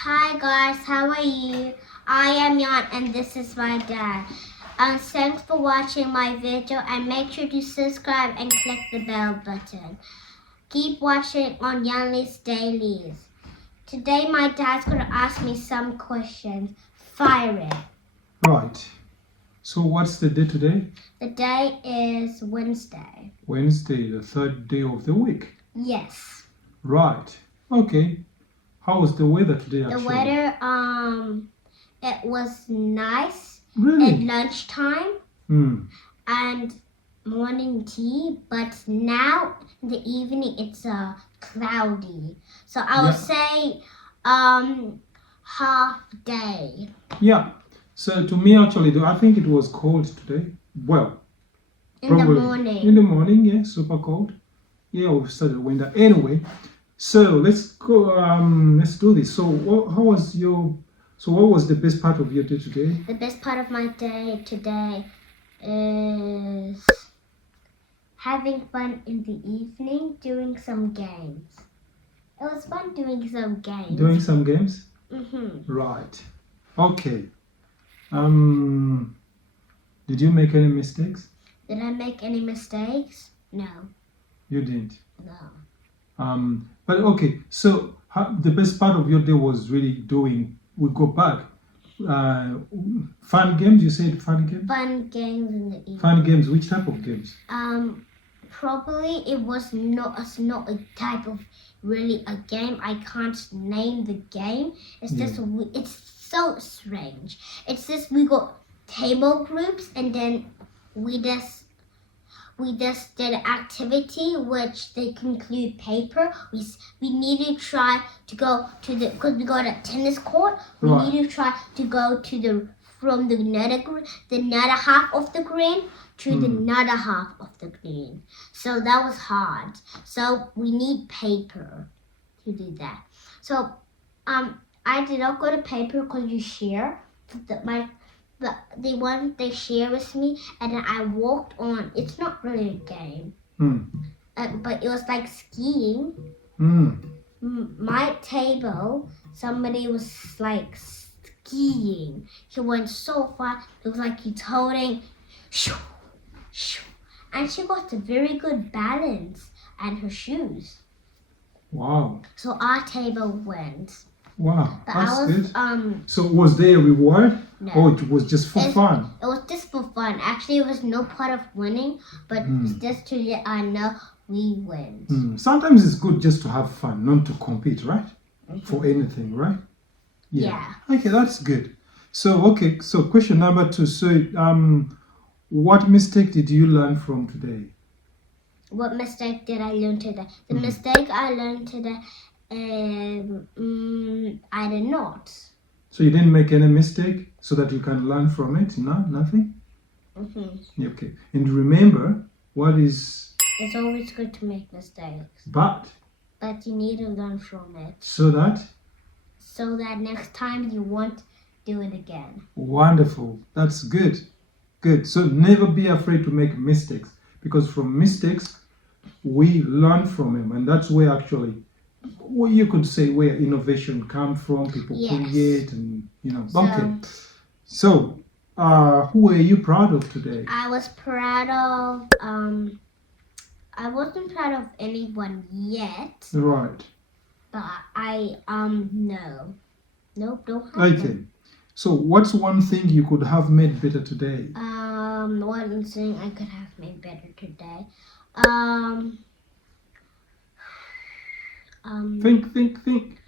Hi guys, how are you? I am Jan and this is my dad. Thanks for watching my video and make sure to subscribe and click the bell button. Keep watching on Yanli's Dailies. Today my dad's going to ask me some questions. Fire it. Right. So what's the day today? The day is Wednesday. Wednesday, the third day of the week. Yes. Right. Okay. How was the weather today The actually? weather, it was nice Really? at lunchtime. And morning tea, but now in the evening it's cloudy. So I would say half day. Yeah. So to me actually, I think it was cold today. Well, In the probably morning. in the morning, yeah, super cold. Yeah, we started winter anyway. So let's go. Let's do this. So what was the best part of your day today? The best part of my day today is having fun in the evening, doing some games. It was fun doing some games. Doing some games. Right. Okay. Did you make any mistakes? Did I make any mistakes? No. You didn't. No. But okay. So the best part of your day was really doing. We go back. Fun games. You said fun games. Fun games in the evening. Fun games. Which type of games? Probably it was not a type of really a game. I can't name the game. It's just it's so strange. It's just we got table groups and then we just did an activity which they conclude paper. We need to try to go to the because we got a tennis court. We Right. need to try to go to from the nether half of the green to the nether half of the green. So that was hard. So we need paper to do that. So I did not go to paper because you share. The one they share with me, and then I walked on. It's not really a game, but it was like skiing. My table, somebody was like skiing. He went so far. It was like he's holding, shoo, shoo, and she got a very good balance and her shoes. Wow. So our table went. Wow. But That's I was good. So was there a reward? No. Or it was just for fun? It was just for fun. Actually, it was no part of winning, but it's just to let I know we win. Sometimes it's good just to have fun, not to compete, right? For anything, right? Yeah. Okay, that's good. So so question number 2. So what mistake did you learn from today? What mistake did I learn today? The mistake I learned today, I did not. So you didn't make any mistake so that you can learn from it? No, nothing? Okay. And remember, what is... It's always good to make mistakes. But you need to learn from it. So that next time you won't do it again. Wonderful. That's good. Good. So never be afraid to make mistakes, because from mistakes we learn from them, and that's where actually, well, you could say where innovation comes from. People create, and Okay. So who are you proud of today? I was proud of I wasn't proud of anyone yet. Right. But I no. Nope, don't have Okay. them. So what's one thing you could have made better today? One thing I could have made better today. Think.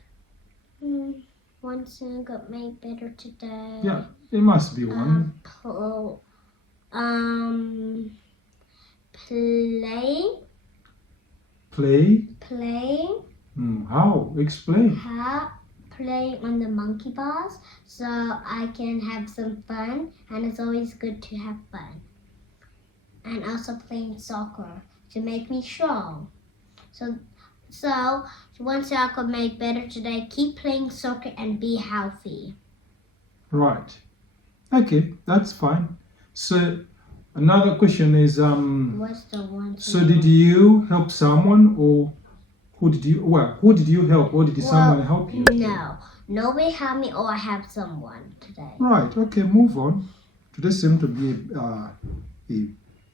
One thing I could make better today. Yeah, it must be one. Playing. How? Explain. Play on the monkey bars so I can have some fun, and it's always good to have fun. And also playing soccer to make me strong. So one thing I could make better today, keep playing soccer and be healthy. Right. Okay, that's fine. So another question is What's the one thing? So did you help someone, or who did you help, or did someone help you? No. Nobody helped me, or I have someone today. Right. Okay. Move on. Today seemed to be a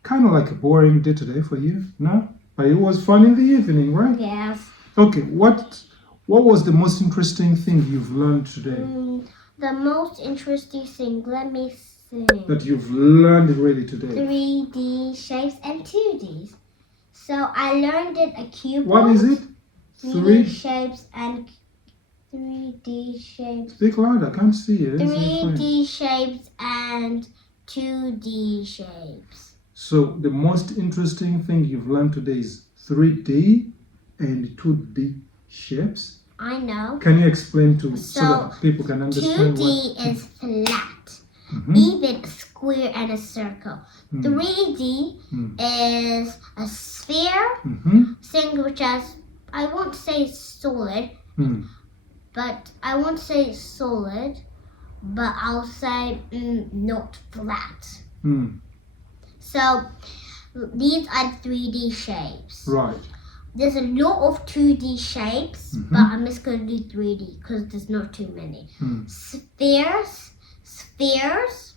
kind of like a boring day today for you, no? But it was fun in the evening, right? Yes. Okay. What was the most interesting thing you've learned today? The most interesting thing, let me see. That you've learned really today. 3D shapes and 2Ds. So I learned it a cuboid. What is it? 3D shapes and 3D shapes. Speak louder. I can't see you. 3D shapes and 2D shapes. So the most interesting thing you've learned today is 3D and 2D shapes. I know. Can you explain so So, that people can understand 2D is flat, Mhm. even a square and a circle. Mm. 3D is a sphere, Mhm. thing which has, I won't say solid, Mm. but I won't say solid, but I'll say not flat. Mm. So these are 3D shapes. Right. There's a lot of 2D shapes, Mhm. but I'm just going to do 3D because there's not too many. Mm. Spheres,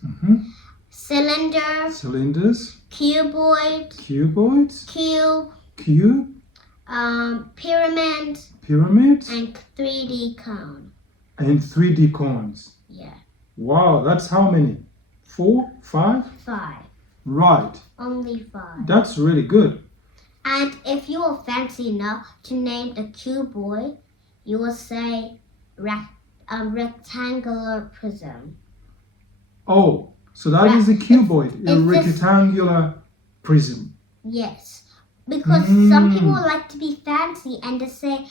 Mhm. cylinders, Cylinders, cuboid, cuboids, cube, cube, pyramid, pyramids, and 3D cone. and 3D cones. Yeah, Wow, that's how many? 4, 5? 5. Right. Only 5. That's really good. And if you are fancy enough to name a cuboid, you will say rectangular prism. Oh, so that is a cuboid, a it's this- rectangular prism. Yes, because some people like to be fancy and to say,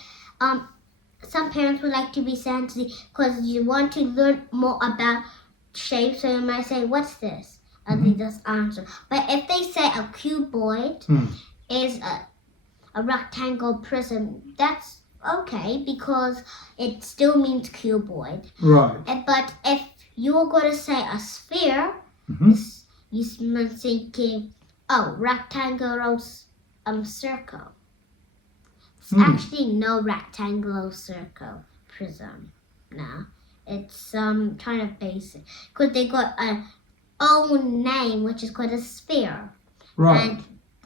some parents would like to be fancy because you want to learn more about shapes. So you might say, "What's this?" And they just answer. But if they say a cuboid is a rectangle prism, that's okay because it still means cuboid. Right. But if you're going to say a sphere, you might thinking, oh, rectangular circle. It's actually no rectangular circle prism. No, it's kind of basic because they got a own name which is called a sphere. Right.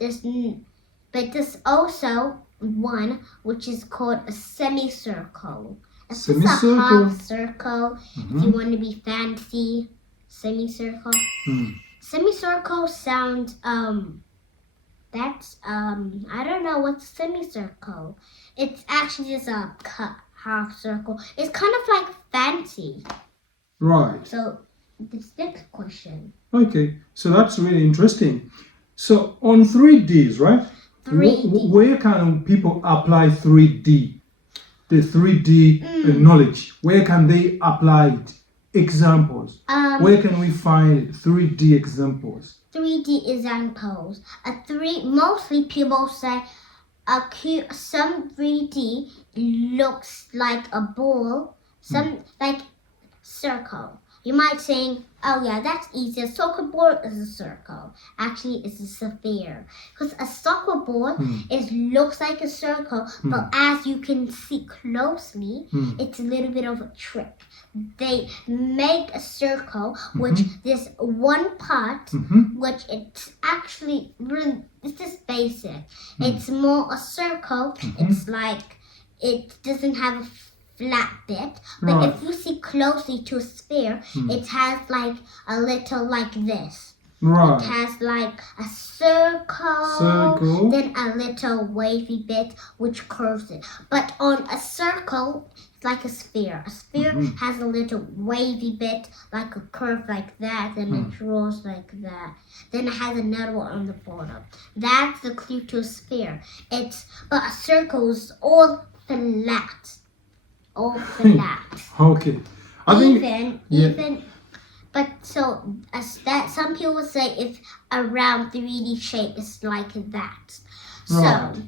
And there's also one which is called a semicircle. It's just a Semicircle? half circle. If you want to be fancy, semicircle. Semicircle sounds that's I don't know what's semicircle. It's actually just a cut half circle. It's kind of like fancy. Right. So this next question. Okay, so that's really interesting. So on 3Ds, right? 3D. Where can people apply 3D? The 3D knowledge. Where can they apply it? Examples. Where can we find 3D examples? 3D examples. Mostly people say some 3D looks like a ball, some like circle. You might think, oh yeah, that's easy. A soccer ball is a circle. Actually, it's a sphere. Because a soccer ball looks like a circle, but as you can see closely, it's a little bit of a trick. They make a circle, which there's one part, which it's actually really, it's just basic. It's more a circle. It's like, it doesn't have a flat bit, but if you see closely to a sphere, it has like a little like this. Right. It has like a circle, then a little wavy bit which curves it. But on a circle, it's like a sphere. A sphere has a little wavy bit, like a curve like that, then it draws like that. Then it has another one on the bottom. That's the clue to a sphere. But a circle is all flat. All flat. Okay. But so that some people say if a round 3D shape is like that. Right. So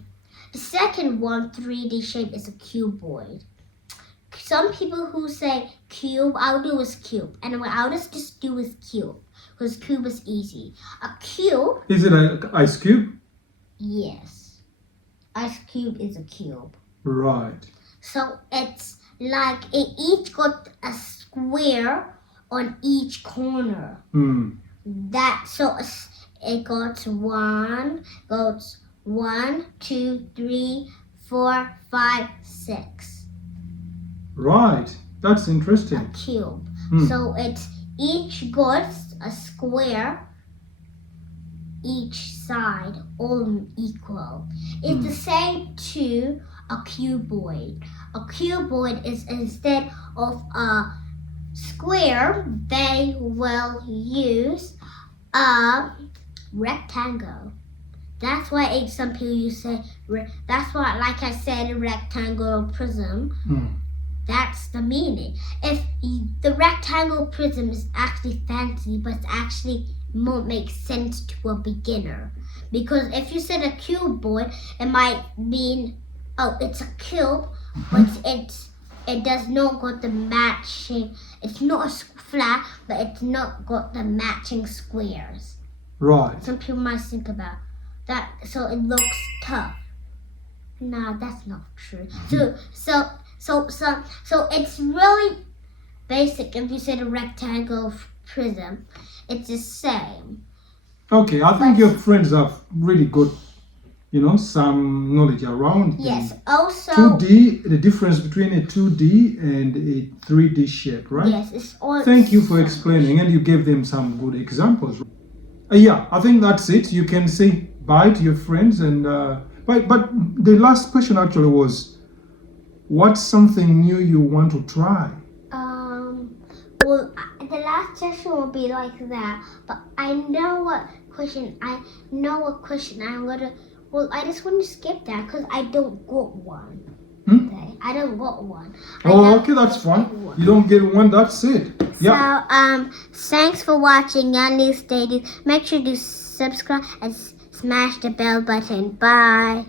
the second one 3D shape is a cuboid. Some people who say cube, I'll do is cube, and what I'll just do is cube because cube is easy. A cube. Is it an ice cube? Yes, ice cube is a cube. Right. So it's like it each got a square on each corner. That so it goes 1, 2, 3, 4, 5, 6. Right. That's interesting. A cube. So it's each got a square each side, all equal. It's the same to a cuboid. A cuboid is instead of a square, they will use a rectangle. That's why some people use say. That's why, like I said, a rectangle prism. That's the meaning. If the rectangle prism is actually fancy, but it actually won't make sense to a beginner. Because if you said a cuboid, it might mean, oh, it's a cube, but it does not got the matching. It's not a flat, but it's not got the matching squares. Right. Some people might think about that, so it looks tough. No, that's not true. So it's really basic. If you said a rectangle prism, it's the same. Okay, I think your friends have really got, some knowledge around Yes. Also, 2D, the difference between a 2D and a 3D shape, right? Yes, it's all. Thank you for explaining, and you gave them some good examples. Yeah, I think that's it. You can say bye to your friends, and but the last question actually was, what's something new you want to try? Well, the last question will be like that, but I know what question I'm gonna. Well, I just want to skip that because I don't got one. Okay, I don't got one. Okay, that's fine. You don't get one. That's it. Yeah. So, thanks for watching Yanni's Stadium. Make sure to subscribe and smash the bell button. Bye.